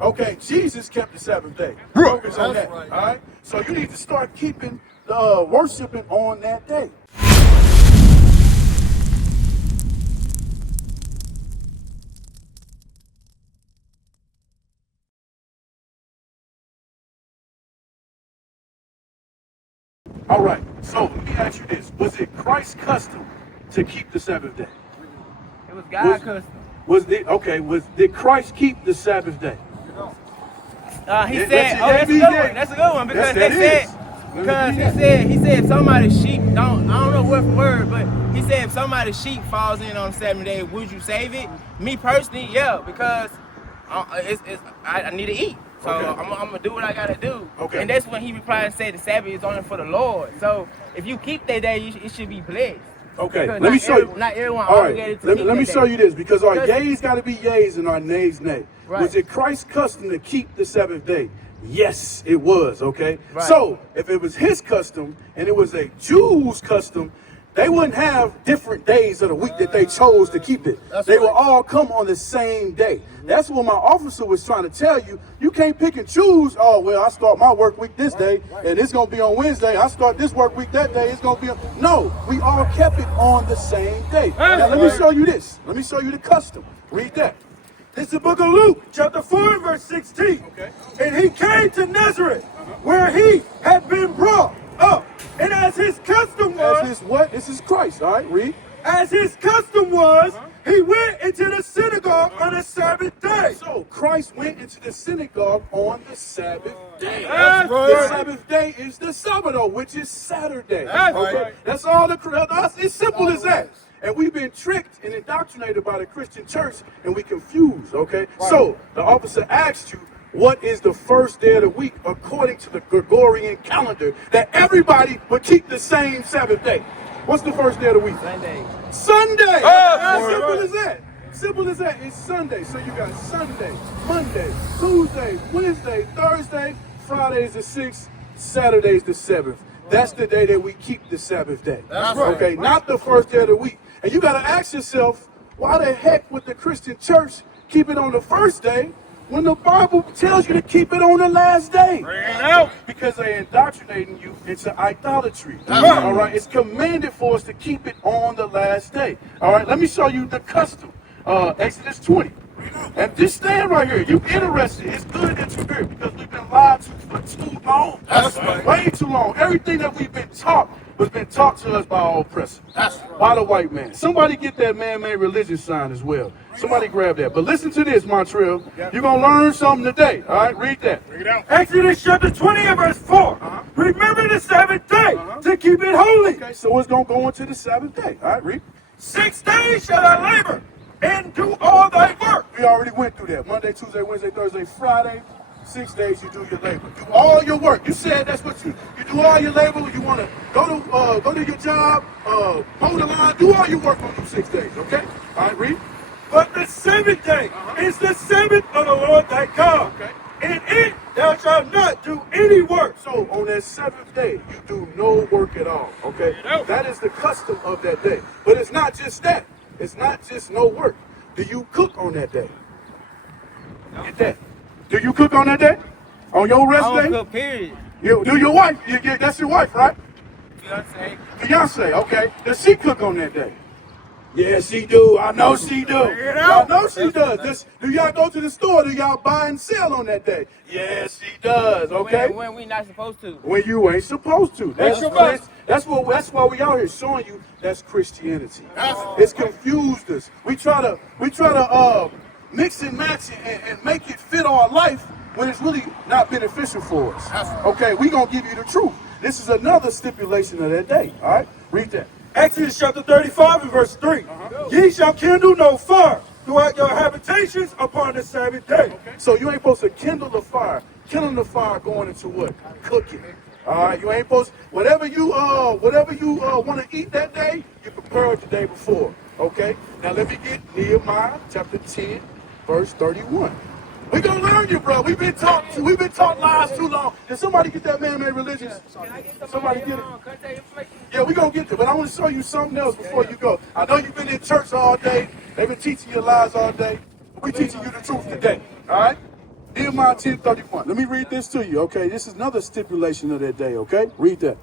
Okay, Jesus kept the Sabbath day. Right. Focus on that. Right. All right. So you need to start keeping worshiping on that day. All right. So let me ask you this: was it Christ's custom to keep the Sabbath day? It was God's custom. Did Christ keep the Sabbath day? He said, that's a good one. That's a good one because he said if somebody's sheep I don't know word for word, but he said if somebody's sheep falls in on the 7th day, would you save it? Me personally, yeah, because I need to eat. So okay. I'm gonna do what I gotta do. Okay. And that's when he replied and said the Sabbath is only for the Lord. So if you keep that day, it should be blessed. Okay, because let me show you. Not everyone all obligated right, to let me show you this, because our yays got to be yays and our nays nay. Right. Was it Christ's custom to keep the Sabbath day? Yes, it was, okay? Right. So, if it was his custom and it was a Jew's custom, they wouldn't have different days of the week that they chose to keep it. They would all come on the same day. That's what my officer was trying to tell you. You can't pick and choose, oh, well, I start my work week this day, and it's going to be on Wednesday. I start this work week that day, it's going to be on... No, we all kept it on the same day. Now, let me show you this. Let me show you the custom. Read that. It's the book of Luke, chapter 4, verse 16. Okay. And he came to Nazareth, where he had been brought up. And as his custom was... As his what? This is Christ, all right? Read. As his custom was, he went into the synagogue on the Sabbath day. So Christ went into the synagogue on the Sabbath day. That's right. The Sabbath day is the Sabbath, which is Saturday. That's okay? right. That's all it's simple as that. And we've been tricked and indoctrinated by the Christian church, and we confused, okay? Right. So the officer asked you, what is the first day of the week according to the Gregorian calendar that everybody would keep the same Sabbath day? What's the first day of the week? Sunday. Sunday! Oh, simple as that. Simple as that. It's Sunday. So you got Sunday, Monday, Tuesday, Wednesday, Thursday, Friday's the 6th, Saturday's the 7th. That's the day that we keep the Sabbath day. That's right. Okay, not the first day of the week. And you got to ask yourself, why the heck would the Christian church keep it on the first day when the Bible tells you to keep it on the last day? Bring it out. Because they're indoctrinating you into idolatry. That's right. All right, it's commanded for us to keep it on the last day. All right, let me show you the custom. Exodus 20. And just stand right here. You interested. It's good that you're here because we've been lied to for too long. That's right. Way too long. Everything that we've been taught was been taught to us by our oppressors. That's right. By the white man. Somebody get that man-made religion sign as well. Somebody grab that. But listen to this, Montreal. You're going to learn something today. All right, read that. Bring it out. Exodus chapter 20 and verse 4. Remember the Sabbath day to keep it holy. Okay, so it's going to go into the Sabbath day. All right, read. 6 days shall I labor and do all thy work. We already went through that. Monday, Tuesday, Wednesday, Thursday, Friday. 6 days you do your labor. Do all your work. You said that's what you do all your labor. You want to go to your job, mow the line, do all your work on those 6 days, okay? All right, read. But the 7th day is the Sabbath of the Lord thy God. Okay. In it thou shalt not do any work. So on that 7th day, you do no work at all, okay? That is the custom of that day. But it's not just that. It's not just no work. Do you cook on that day? Get that. Do you cook on that day? On your rest I don't day? cook, period. Do your wife? That's your wife, right? Fiance. Okay. Does she cook on that day? Yeah, she do. I know she do. I know she does. Do y'all go to the store? Do y'all buy and sell on that day? Yeah, she does. Okay. When we not supposed to. When you ain't supposed to. That's why we out here showing you that's Christianity. It's confused us. We try to mix and match and make it fit our life when it's really not beneficial for us. Okay, we gonna give you the truth. This is another stipulation of that day. All right, read that. Exodus chapter 35 and verse 3. Ye shall kindle no fire throughout your habitations upon the Sabbath day. Okay. So you ain't supposed to kindle the fire. Kindling the fire going into what? Cooking. All right, you ain't supposed whatever you want to eat that day, you prepare it the day before. Okay. Now let me get Nehemiah chapter 10, verse 31. We gonna learn you, bro. We've been taught lies too long. Did somebody get that man-made religion? Somebody get it. Yeah, we gonna get there, but I want to show you something else before you go. I know you've been in church all day. They've been teaching you lies all day. We teaching you the truth today. All right. Nehemiah 10:31. Let me read this to you, okay? This is another stipulation of that day, okay? Read that.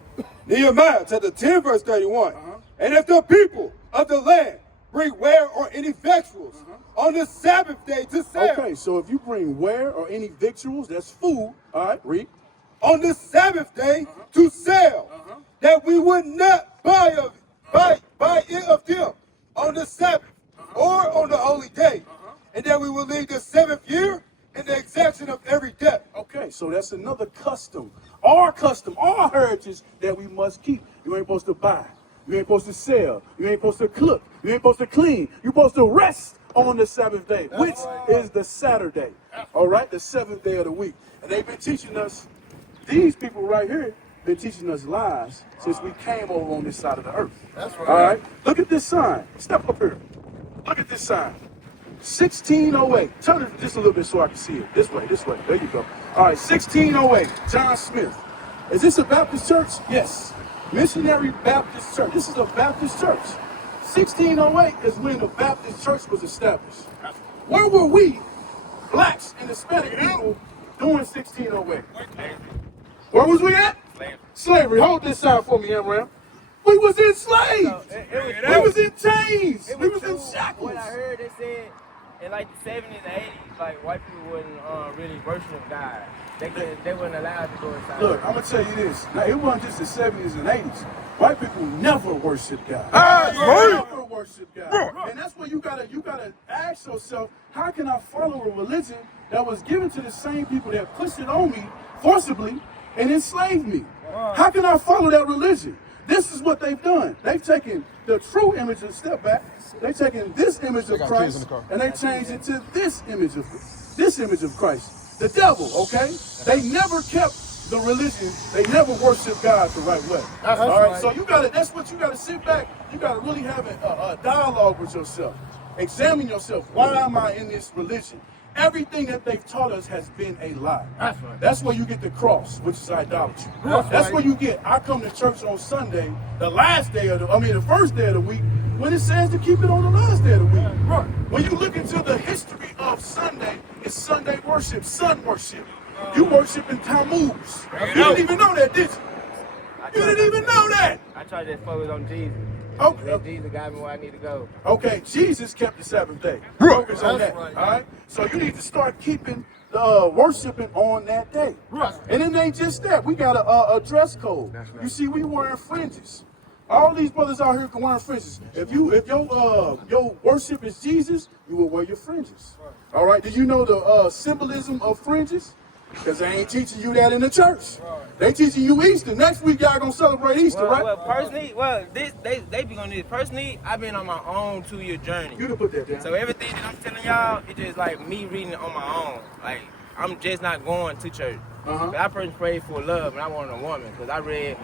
Nehemiah chapter 10, verse 31. And if the people of the land bring ware or any victuals on the Sabbath day to sell. Okay, so if you bring ware or any victuals, that's food. All right, read. On the Sabbath day to sell, that we would not buy it of them on the Sabbath or on the holy day, and that we will leave the seventh year in the exaction of every debt. Okay, so that's another custom, our heritage that we must keep. You ain't supposed to buy. You ain't supposed to sell. You ain't supposed to cook. You ain't supposed to clean. You're supposed to rest on the Sabbath day, which is the Saturday. All right, the seventh day of the week. And they've been teaching us, these people right here, been teaching us lies since we came over on this side of the earth. That's right. All right, look at this sign. Step up here. Look at this sign. 1608. Turn it just a little bit so I can see it. This way, this way. There you go. All right, 1608. John Smith. Is this a Baptist church? Yes. Missionary Baptist Church. This is a Baptist church. 1608 is when the Baptist church was established. Where were we, blacks and Hispanic people, doing 1608? Where was we at? Slavery. Hold this sign for me, Amram. We was enslaved. We was in chains. We was in shackles. What I heard, they said in like the 70s and 80s, like white people wouldn't really worship God. They weren't allowed to go inside. Look, I'm gonna tell you this. Now, it wasn't just the 70s and 80s. White people never worshiped God. Never worshiped God. And that's where you gotta ask yourself, how can I follow a religion that was given to the same people that pushed it on me forcibly and enslaved me? How can I follow that religion? This is what they've done. They've taken the true image of, step back, they've taken this image of Christ and they changed it to this image of Christ. The devil, okay? They never kept the religion. They never worshiped God the right way. All right, so that's what you gotta sit back. You gotta really have a dialogue with yourself. Examine yourself. Why am I in this religion? Everything that they've taught us has been a lie. That's right. That's where you get the cross, which is idolatry. That's where you get, I come to church on Sunday, the first day of the week, when it says to keep it on the last day of the week. Right. When you look into the history of Sunday, it's Sunday worship, sun worship. You worship in Tammuz. You didn't even know that, did you? You didn't even know that. I try to just focus on Jesus. Okay. Jesus got me where I need to go. Okay, Jesus kept the Sabbath day. Focus on that. Right. All right. So you need to start keeping worshiping on that day. Right. And it ain't just that. We got a dress code. You see, we wearing fringes. All these brothers out here can wear fringes. If your worship is Jesus, you will wear your fringes. Right. All right. Do you know the symbolism of fringes? Because they ain't teaching you that in the church. Right. They teaching you Easter. Next week y'all gonna celebrate Easter, right? Well, personally, they be gonna need it. Personally, I've been on my own 2-year journey. You to put that down. So everything that I'm telling y'all, it's just like me reading it on my own. Like I'm just not going to church. But I first prayed for love, and I wanted a woman because I read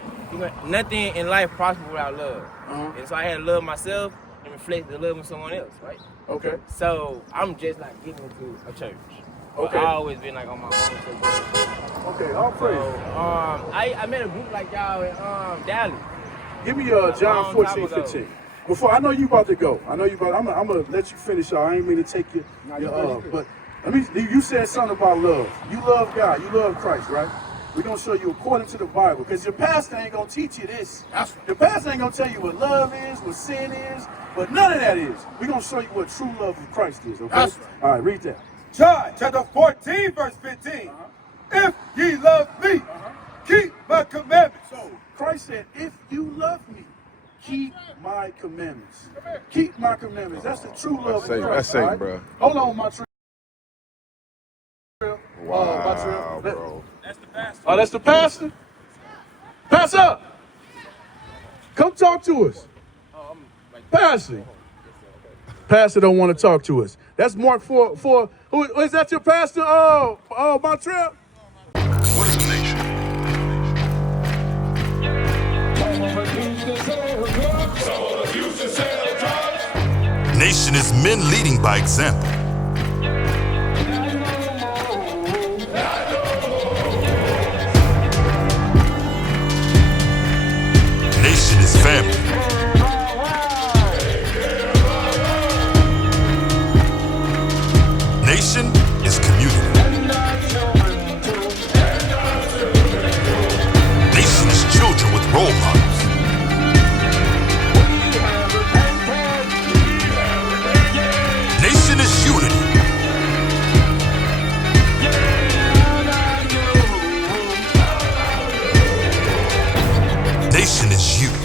nothing in life prospers without love. And so I had to love myself and reflect the love of someone else, right? Okay. So I'm just not getting into a church. Okay. I always been like on my own. Okay, all praise. So, I met a group like y'all in Dallas. Give me John 14:15. Before I know you about to go. I'm gonna let you finish. I ain't mean to take you. But you said something about love. You love God. You love Christ, right? We're gonna show you according to the Bible, because your pastor ain't gonna teach you this. Your pastor ain't gonna tell you what love is, what sin is, but none of that is. We're gonna show you what true love of Christ is. Okay. Right. All right, read that. John chapter 14, verse 15. If ye love me, keep my commandments. So Christ said, if you love me, keep my commandments. Keep my commandments. That's the true love of Christ. That's safe, right? Bro. Hold on, my tree. Wow, bro. That's the pastor. Oh, that's the pastor? Pastor! Come talk to us. Pastor. Pastor don't want to talk to us. That's Mark 4. Who is that, your pastor? Montreal? What is a nation? Nation is men leading by example. Nation is family. Nation is community. Nation is you.